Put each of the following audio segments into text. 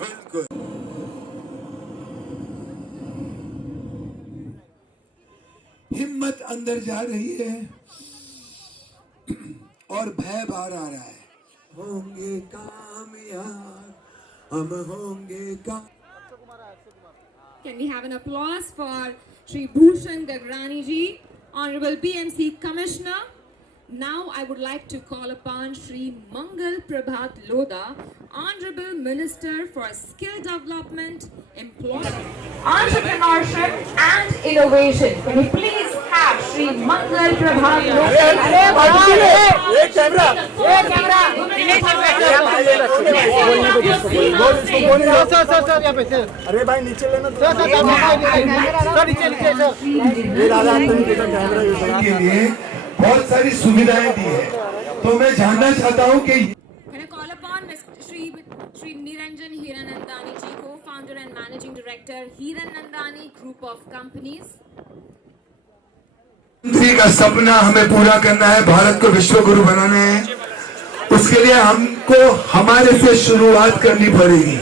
बिल्कुल। हिम्मत अंदर जा रही है और भय बाहर आ रहा है। होंगे कामयाब, हम होंगे कामयाब। Can we have an applause for Shri Bhushan Gagrani ji, Honorable BMC Commissioner. Now I would like to call upon Shri Mangal Prabhat Lodha, Honorable Minister for Skill Development, Employment, Entrepreneurship and Innovation. Can we please have Shri Mangal Prabhat Lodha? अरे भाई नीचे लेना sir नीचे नीचे sir ये दादा के लिए बहुत सारी सुविधाएं दी है, तो मैं जानना चाहता हूं कि Can I call upon Shri Niranjan Hiranandani ji, co-founder and managing director, Hiranandani Group of Companies. मंत्री का सपना हमें पूरा करना है, भारत को विश्व गुरु बनाना है। उसके लिए हमको हमारे से शुरुआत करनी पड़ेगी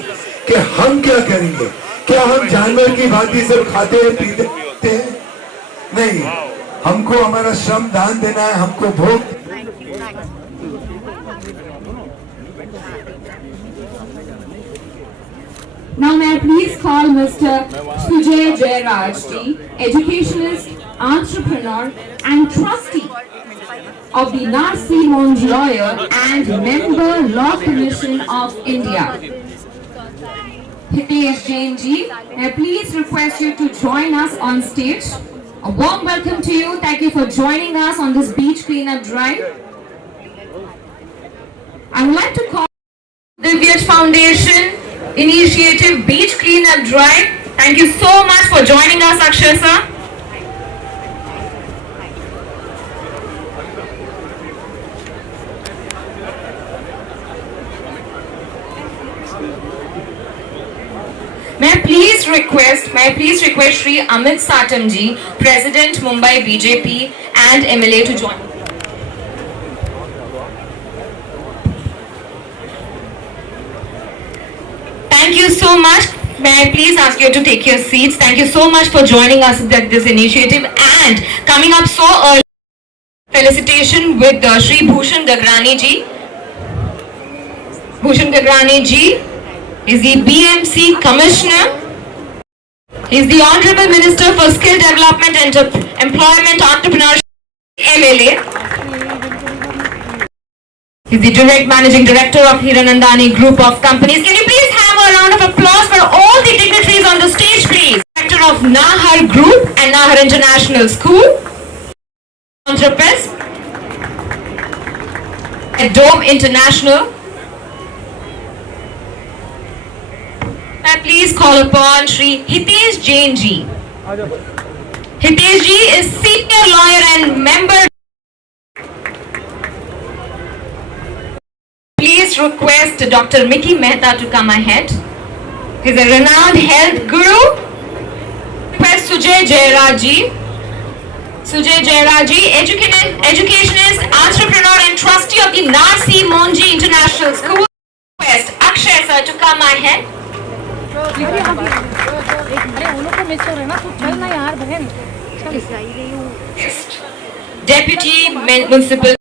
कि हम क्या करेंगे। क्या हम जानवर की भांति सिर्फ खाते हैं पीते हैं? नहीं, हमको हमारा श्रम दान देना है, हमको भोग। Now may I please call Mr. Sujay Jairaj ji, educationist, entrepreneur and trustee of the Narsi Monge Lawyer and Member Law Commission of India. Hitesh Jain ji, may I please request you to join us on stage. A warm welcome to you. Thank you for joining us on this beach cleanup drive. I would like to call Divyaj Foundation Initiative Beach Cleanup Drive. Thank you so much for joining us, Akshay sir. May I please request Shri Amit Satam ji, President Mumbai BJP and MLA to join. Thank you so much. May I please ask you to take your seats. Thank you so much for joining us at this initiative and coming up so early. Felicitation with Shri Bhushan Gagrani ji. Bhushan Gagrani ji is the BMC Commissioner. He is the Honorable Minister for Skill Development and Employment Entrepreneurship, MLA. He is the Direct Managing Director of Hiranandani Group of Companies. Can you please have a round of applause for all the dignitaries on the stage, please? Director of Nahar Group and Nahar International School. Philanthropist at Dome International. May I please call upon Shri Hitesh Jain ji. Hitesh ji is senior lawyer and member. Please request Dr. Mickey Mehta to come ahead. He is a renowned health guru. Request Sujay Jairaj ji. Sujay Jairaj ji, educationist, entrepreneur and trustee of the Narsi Monge International School. Request Akshay sir to come ahead. Deputy Municipal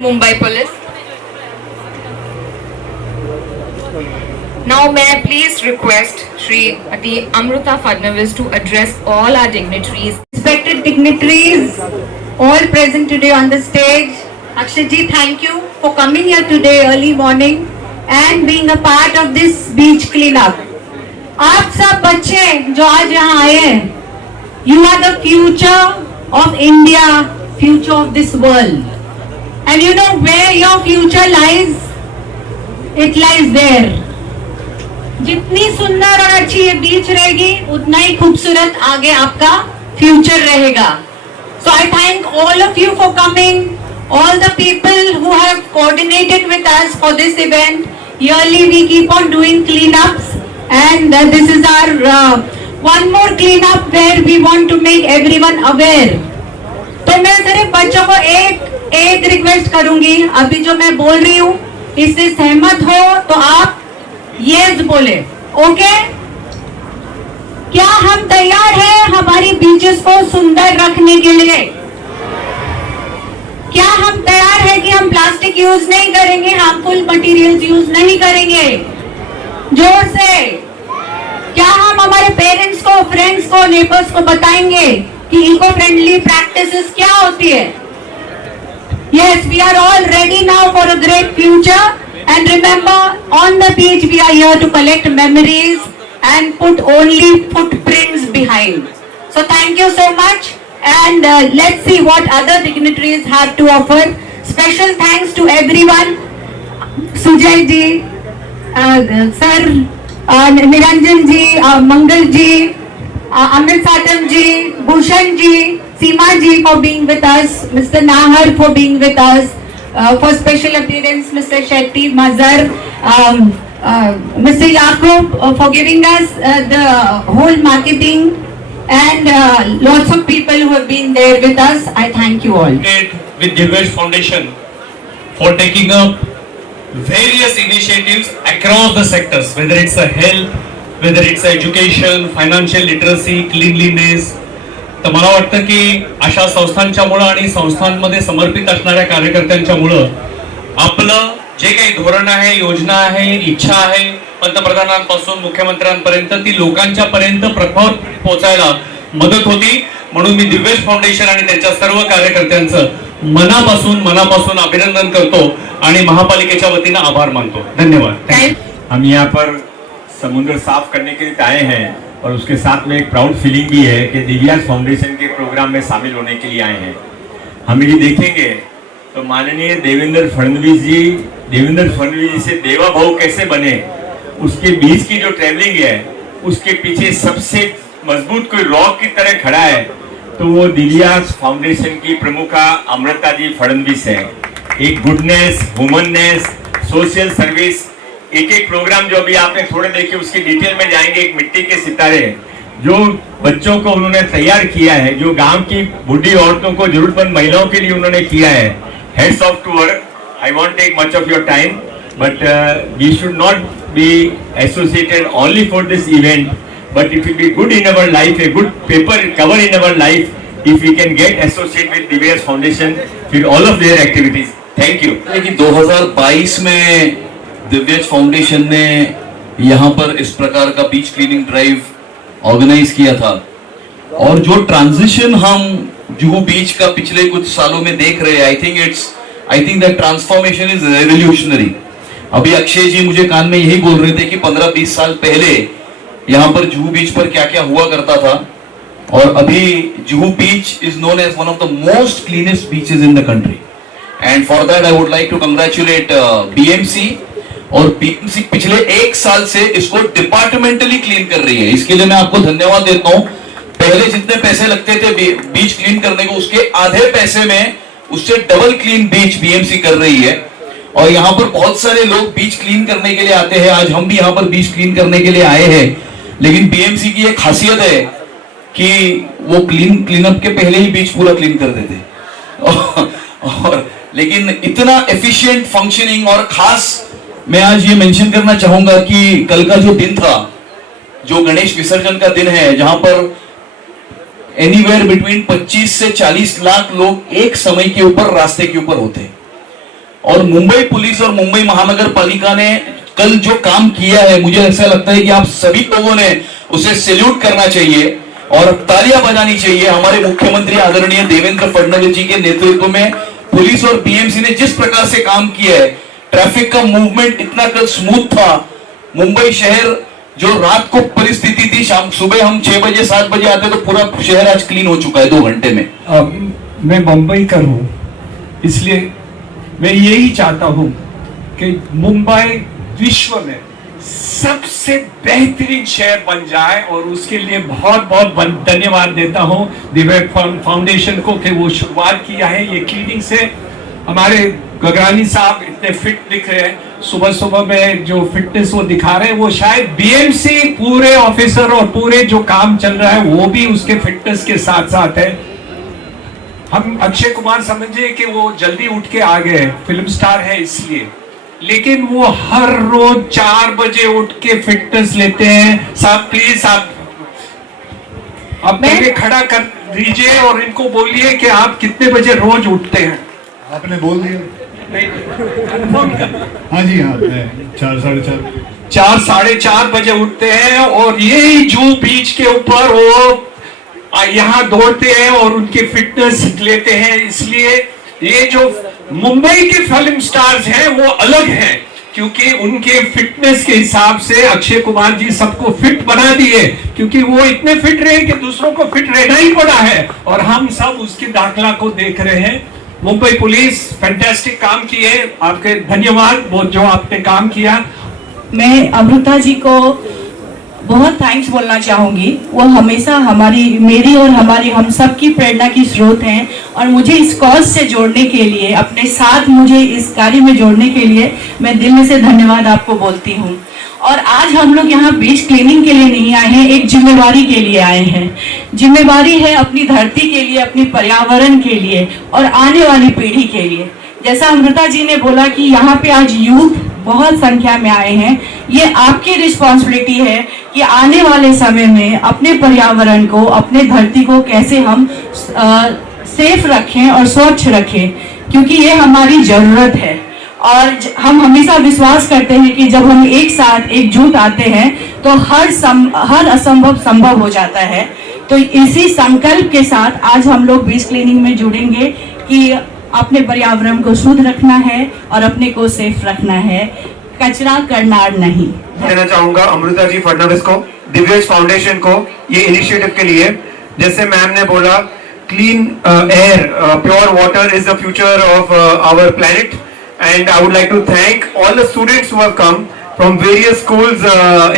Mumbai Police. Now may I please request Shri Amruta Fadnavis to address all our dignitaries. Respected dignitaries, all present today on the stage. Akshay ji, thank you for coming here today early morning and being a part of this beach cleanup. आप सब बच्चे जो आज यहाँ आए हैं, you are the future of India, future of this world. And you know where your future lies? It lies there. जितनी सुंदर और अच्छी ये बीच रहेगी, उतना ही खूबसूरत आगे आपका फ्यूचर रहेगा. So I thank all of you for coming, all the people who have coordinated with us for this event. Yearly we keep on doing cleanups. And this is our one more cleanup where we want to make everyone aware. तो मैं सिर्फ बच्चों को एक request करूंगी, अभी जो मैं बोल रही हूँ इससे सहमत हो तो आप येस बोले। ओके, क्या हम तैयार हैं हमारी बीचेस को सुंदर रखने के लिए? क्या हम तैयार हैं कि हम प्लास्टिक यूज नहीं करेंगे, हार्मफुल मटेरियल्स यूज नहीं करेंगे? जोर से। क्या हम हमारे पेरेंट्स को, फ्रेंड्स को, नेबर्स को बताएंगे कि इको फ्रेंडली प्रैक्टिसेस क्या होती है? Yes, we are all ready now for a great future. And remember, on the beach we are here to collect memories and put only footprints behind. So thank you so much, and let's see what other dignitaries have to offer. Special thanks to everyone, Sujay ji, sir, Niranjan ji, Mangal ji, Amit Satam ji, Bhushan ji, Seema ji for being with us, Mr. Nahar for being with us, for special appearance, Mr. Shetty, Mazhar, Mr. Yaqub for giving us the whole marketing, and lots of people who have been there with us. I thank you all. With Divyesh Foundation for taking up various initiatives across the sectors, whether it's a health, whether it's education, financial literacy, cleanliness. तर मला वाटतं की अशा संस्थांच्यामुळं आणि संस्थांमध्ये समर्पित असणाऱ्या कार्यकर्त्यांच्यामुळं आपलं जे काही धोरण आहे, योजना आहे, इच्छा आहे, पंतप्रधानांपासून मुख्यमंत्र्यांपर्यंत ती लोकांच्या पर्यंत प्रभाव पोहोचायला मदत होती. म्हणून मी दिव्येश फाउंडेशन आणि त्यांच्या सर्व कार्यकर्त्यांचं मनापासून अभिनंदन करतो आणि महापालिकेच्या वतीनं आभार मानतो. धन्यवाद. हम यहाँ पर समुद्र साफ करने के लिए आए हैं और उसके साथ में एक प्राउड फीलिंग भी है कि दिव्यांश फाउंडेशन के प्रोग्राम में शामिल होने के लिए आए हैं. हम यदि देखेंगे तो माननीय देवेंद्र फडणवीस जी से देवा भाव कैसे बने, उसके बीच की जो ट्रेवलिंग है उसके पीछे सबसे मजबूत कोई रॉक की तरह खड़ा है तो वो दिव्यांश फाउंडेशन की प्रमुखा अमृता जी फडणवीस है. एक गुडनेस, ह्यूमननेस, सोशल सर्विस, एक एक प्रोग्राम जो अभी आपने थोड़े देखे उसकी डिटेल में जाएंगे. एक मिट्टी के सितारे जो बच्चों को उन्होंने तैयार किया है, जो गांव की बूढ़ी औरतों को, जरूरतमंद महिलाओं के लिए उन्होंने किया है. Hats off to work. I won't take much of your time, but we should not be associated only for this event, but it will be good in our life, a good paper cover in our life if we can get associated with Divyesh Foundation with all of their activities. Thank you. लेकिन 2022 में Divyesh foundation ने यहाँ पर इस प्रकार का बीच cleaning drive organise किया था और जो ट्रांजिशन हम जुहू बीच का पिछले कुछ सालों में देख रहे हैं, I think that transformation is revolutionary. अभी अक्षय जी मुझे कान में यही बोल रहे थे कि 15-20 साल पहले यहाँ पर जुहू बीच पर क्या क्या हुआ करता था और अभी Juhu beach is known as one of the most cleanest beaches in the country. And for that I would like to congratulate BMC. और बीएमसी पिछले 1 साल से इसको डिपार्टमेंटली क्लीन कर रही है. इसके लिए मैं आपको धन्यवाद देता हूं. पहले जितने पैसे लगते थे बीच क्लीन करने को, उसके आधे पैसे में उससे डबल क्लीन बीच बीएमसी कर रही है. और यहाँ पर बहुत सारे लोग बीच क्लीन करने के लिए आते हैं. आज हम भी यहाँ पर बीच क्लीन करने के लिए आए हैं. लेकिन बीएमसी की एक खासियत है कि वो क्लीनअप के पहले ही बीच पूरा क्लीन कर देते. और लेकिन इतना एफिशिएंट फंक्शनिंग. और खास मैं आज ये मेंशन करना चाहूंगा कि कल का जो दिन था, जो गणेश विसर्जन का दिन है, जहां पर एनीवेयर बिटवीन 25 से 40 लाख लोग एक समय के ऊपर रास्ते के ऊपर होते हैं. और मुंबई पुलिस और मुंबई महानगर पालिका ने कल जो काम किया है, मुझे ऐसा लगता है कि आप सभी लोगों ने उसे सैल्यूट करना चाहिए और तालियां बजानी चाहिए. हमारे मुख्यमंत्री आदरणीय देवेंद्र फडणवीस जी के नेतृत्व में पुलिस और बीएमसी ने जिस प्रकार से काम किया है, ट्रैफिक का मूवमेंट इतना कल स्मूथ था. मुंबई शहर जो रात को परिस्थिति थी, शाम सुबह हम 6 बजे 7 बजे आते तो पूरा शहर आज क्लीन हो चुका है 2 घंटे में. मैं मुंबई का हूं, इसलिए मैं यही चाहता हूं कि मुंबई विश्व में सबसे बेहतरीन शहर बन जाए और उसके लिए बहुत बहुत धन्यवाद देता हूं दिव्यांश फाउंडेशन को कि वो शुरुआत किया है ये क्लीनिंग से. हमारे गगरानी साहब इतने फिट दिख रहे हैं, सुबह सुबह में जो फिटनेस वो दिखा रहे हैं, वो शायद बीएमसी पूरे ऑफिसर और पूरे जो काम चल रहा है वो भी उसके फिटनेस के साथ साथ है. हम अक्षय कुमार समझे कि वो जल्दी उठ के आ गए, फिल्म स्टार है इसलिए, लेकिन वो हर रोज 4 बजे उठ के फिटनेस लेते हैं। साहब प्लीज आप पहले खड़ा कर दीजिए और इनको बोलिए कि आप कितने बजे रोज उठते हैं। आपने बोल दिया। कंफर्म कर। हाँ जी हाँ, 4 साढ़े 4 4 साढ़े 4 बजे उठते हैं और यही जूहू बीच के ऊपर वो यहाँ दौड़ते हैं और उनकी फिटनेस लेते हैं। इसलिए ये जो मुंबई के फिल्म स्टार्स हैं वो अलग हैं, क्योंकि उनके फिटनेस के हिसाब से अक्षय कुमार जी सबको फिट बना दिए, क्योंकि वो इतने फिट रहे कि दूसरों को फिट रहना ही पड़ा है और हम सब उसके दाखला को देख रहे हैं। मुंबई पुलिस फैंटास्टिक काम किए, आपके धन्यवाद बहुत जो आपने काम किया। मैं अमृता जी को बहुत थैंक्स बोलना चाहूंगी। वो हमेशा मेरी और हमारी हम सब की प्रेरणा की स्रोत हैं और मुझे इस कॉज से जोड़ने के लिए, अपने साथ मुझे इस कार्य में जोड़ने के लिए मैं दिल से धन्यवाद आपको बोलती हूँ। और आज हम लोग यहाँ बीच क्लीनिंग के लिए नहीं आए हैं, एक जिम्मेवारी के लिए आए हैं। जिम्मेवारी है अपनी धरती के लिए, अपनी पर्यावरण के लिए और आने वाली पीढ़ी के लिए। जैसा अमृता जी ने बोला कि यहाँ पे आज यूथ बहुत संख्या में आए हैं, ये आपकी रिस्पॉन्सिबिलिटी है कि आने वाले समय में अपने पर्यावरण को, अपने धरती को कैसे हम सेफ रखें और स्वच्छ रखें, क्योंकि ये हमारी जरूरत है। और हम हमेशा विश्वास करते हैं कि जब हम एक साथ एकजुट आते हैं तो हर असंभव संभव हो जाता है। तो इसी संकल्प के साथ आज हम लोग बीच क्लीनिंग में जुड़ेंगे कि अपने पर्यावरण को शुद्ध रखना है और अपने को सेफ रखना है, कचरा करना नहीं। देना चाहूंगा अमृता जी फडणवीस को, दिव्यज फाउंडेशन को ये इनिशिएटिव के लिए। जैसे मैम ने बोला, clean air, pure water is the future of our planet, and I would like to thank all the students who have come from various schools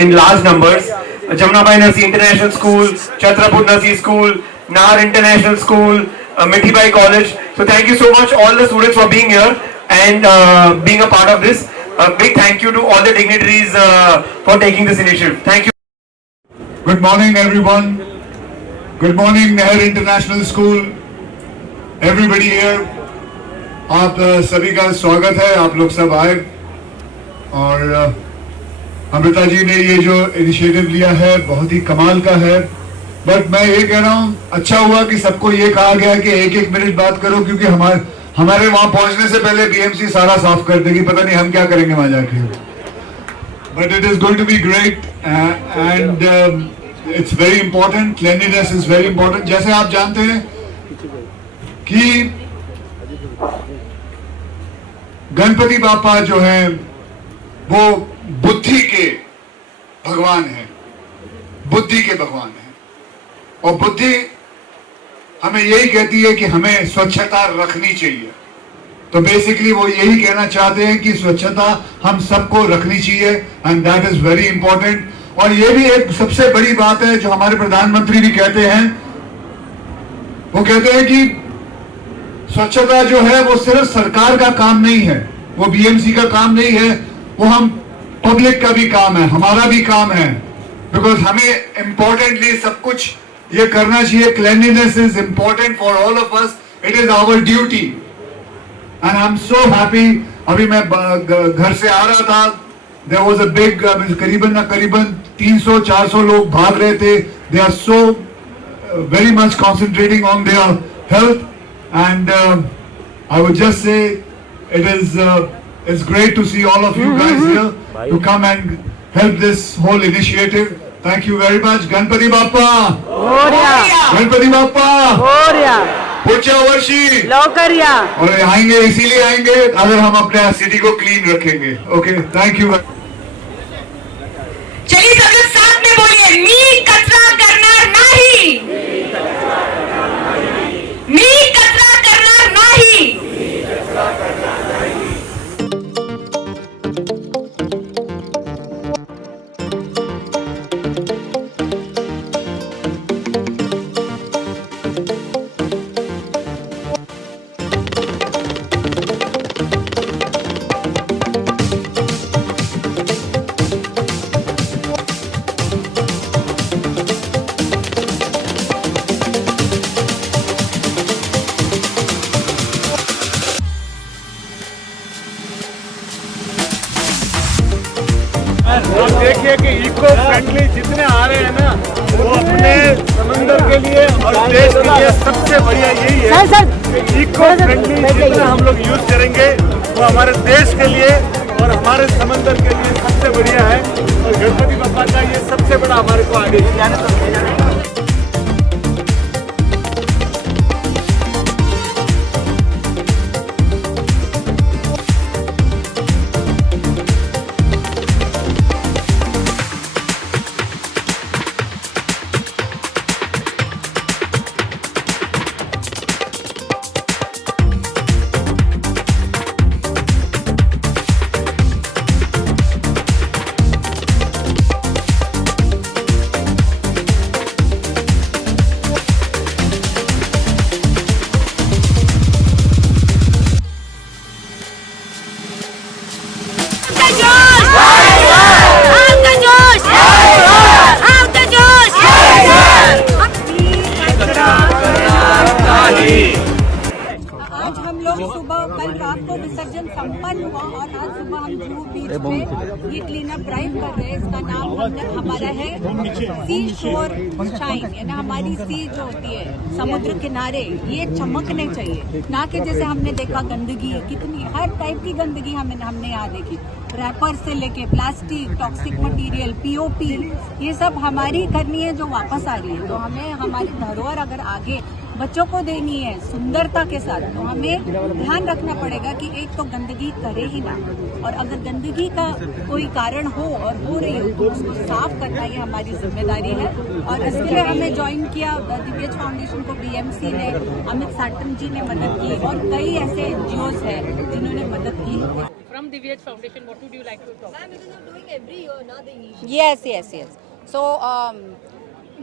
in large numbers. Jamunabai Narsee international school, Chhatrapur Narsee school, नार international school, Mithibai College. So thank you so much all the students for being here and being a part of this. A big thank you to all the dignitaries for taking this initiative. Thank you. Good morning everyone. Good morning Nehru International School. Everybody here. आप सभी का स्वागत है, आप लोग सब आए। और अमृता जी ने ये जो इनिशिएटिव लिया है बहुत ही कमाल का है। बट मैं ये कह रहा हूँ, अच्छा हुआ कि सबको ये कहा गया कि 1-1 मिनट बात करो, क्योंकि हमारे वहां पहुंचने से पहले बीएमसी सारा साफ कर देगी, पता नहीं हम क्या करेंगे वहां जाके। But it is going to be great and it's very important. Cleanliness is very important. जैसे आप जानते हैं कि गणपति बापा जो है वो बुद्धि के भगवान है, बुद्धि के भगवान है। और बुद्धि हमें यही कहती है कि हमें स्वच्छता रखनी चाहिए। तो बेसिकली वो यही कहना चाहते हैं कि स्वच्छता हम सबको रखनी चाहिए and that is very important. और ये भी एक सबसे बड़ी बात है जो हमारे प्रधानमंत्री भी कहते हैं। वो कहते हैं कि स्वच्छता जो है वो सिर्फ सरकार का काम नहीं है, वो बीएमसी का काम नहीं है, वो हम पब्लिक का भी काम है, हमारा भी काम है। बिकॉज हमें इंपॉर्टेंटली सब कुछ ये करना चाहिए। Cleanliness is important for all of us, it is our duty and I am so happy. अभी मैं घर से आ रहा था, देयर वाज अ बिग, करीबन 300-400 लोग भाग रहे थे। They are so very much concentrating on their health and I would just say it is it's great to see all of you guys here to come and help this whole initiative. Thank you very much. Ganpati Bappa Ganpati Bappa पुढच्या वर्षी लवकर या। और आएंगे, इसीलिए आएंगे अगर हम अपने सिटी को क्लीन रखेंगे। Okay, thank you. चलिए सब लोग साथ में बोलिए, मी कचरा करणार नाही, मी कचरा करणार नाही। आप देखिए कि इको फ्रेंडली जितने आ रहे हैं ना, वो अपने समंदर के लिए और देश के लिए सबसे बढ़िया यही है कि इको फ्रेंडली जितना हम लोग यूज करेंगे वो हमारे देश के लिए और हमारे समंदर के लिए सबसे बढ़िया है। और गणपति बप्पा का ये सबसे बड़ा हमारे को आदेश। आज हम लोग सुबह कल रात को विसर्जन संपन्न हुआ और आज सुबह हम जुहू बीच पे ये क्लीन अप ड्राइव कर रहे हैं। इसका नाम हमारा है सी शोर शाइन, यानी हमारी सी जो होती है समुद्र किनारे ये चमकने चाहिए, ना कि जैसे हमने देखा गंदगी कितनी हर टाइप की गंदगी हमने यहाँ देखी, रैपर से लेके प्लास्टिक, टॉक्सिक मटेरियल, पीओपी, ये सब हमारी करनी है जो वापस आ रही है। तो हमें हमारी धरोहर अगर आगे बच्चों को देनी है सुंदरता के साथ, तो हमें ध्यान रखना पड़ेगा कि एक तो गंदगी करे ही ना, और अगर गंदगी का कोई कारण हो और हो रही हो तो उसको साफ करना ये हमारी जिम्मेदारी है। और इसके लिए हमें ज्वाइन किया दिव्यज फाउंडेशन को बीएमसी ने, अमित साटन जी ने मदद की और कई ऐसे एनजीओज हैं जिन्होंने मदद की। From Divyaj Foundation, what would you like to talk? Ma'am, it is doing every year, not the initiative. Yes. So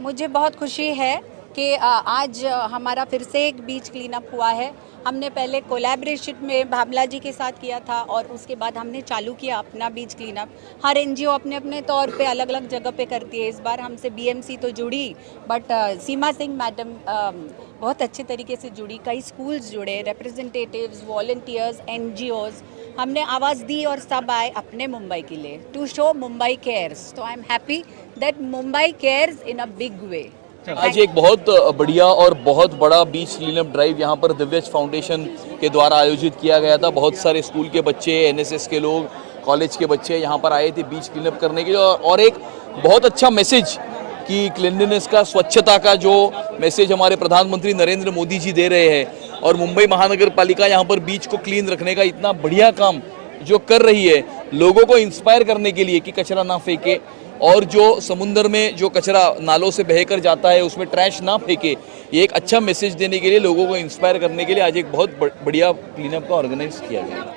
मुझे बहुत खुशी है कि आज हमारा फिर से एक बीच क्लीन अप हुआ है। हमने पहले कोलैबोरेशन में भावला जी के साथ किया था और उसके बाद हमने चालू किया अपना बीच क्लीन अप। हर एनजीओ अपने अपने तौर पे अलग अलग जगह पे करती है। इस बार हमसे बीएमसी तो जुड़ी, बट सीमा सिंह मैडम बहुत अच्छे तरीके से जुड़ी, कई स्कूल्स जुड़े, रिप्रेजेंटेटिव्स, वॉलंटियर्स, एनजीओज, हमने आवाज़ दी और सब आए अपने मुंबई के लिए टू शो मुंबई केयर्स। तो I am happy that Mumbai cares in a big way. आज एक बहुत बढ़िया और बहुत बड़ा बीच क्लीनअप ड्राइव यहाँ पर दिव्यज फाउंडेशन के द्वारा आयोजित किया गया था। बहुत सारे स्कूल के बच्चे, एनएसएस के लोग, कॉलेज के बच्चे यहाँ पर आए थे बीच क्लीनअप करने के लिए। और एक बहुत अच्छा मैसेज कि क्लीनलीनेस का, स्वच्छता का जो मैसेज हमारे प्रधानमंत्री नरेंद्र मोदी जी दे रहे हैं और मुंबई महानगर पालिका यहाँ पर बीच को क्लीन रखने का इतना बढ़िया काम जो कर रही है, लोगों को इंस्पायर करने के लिए कि कचरा ना फेंके और जो समुद्र में जो कचरा नालों से बहकर जाता है उसमें ट्रैश ना फेंके, ये एक अच्छा मैसेज देने के लिए, लोगों को इंस्पायर करने के लिए आज एक बहुत बढ़िया क्लीनअप का ऑर्गेनाइज किया गया।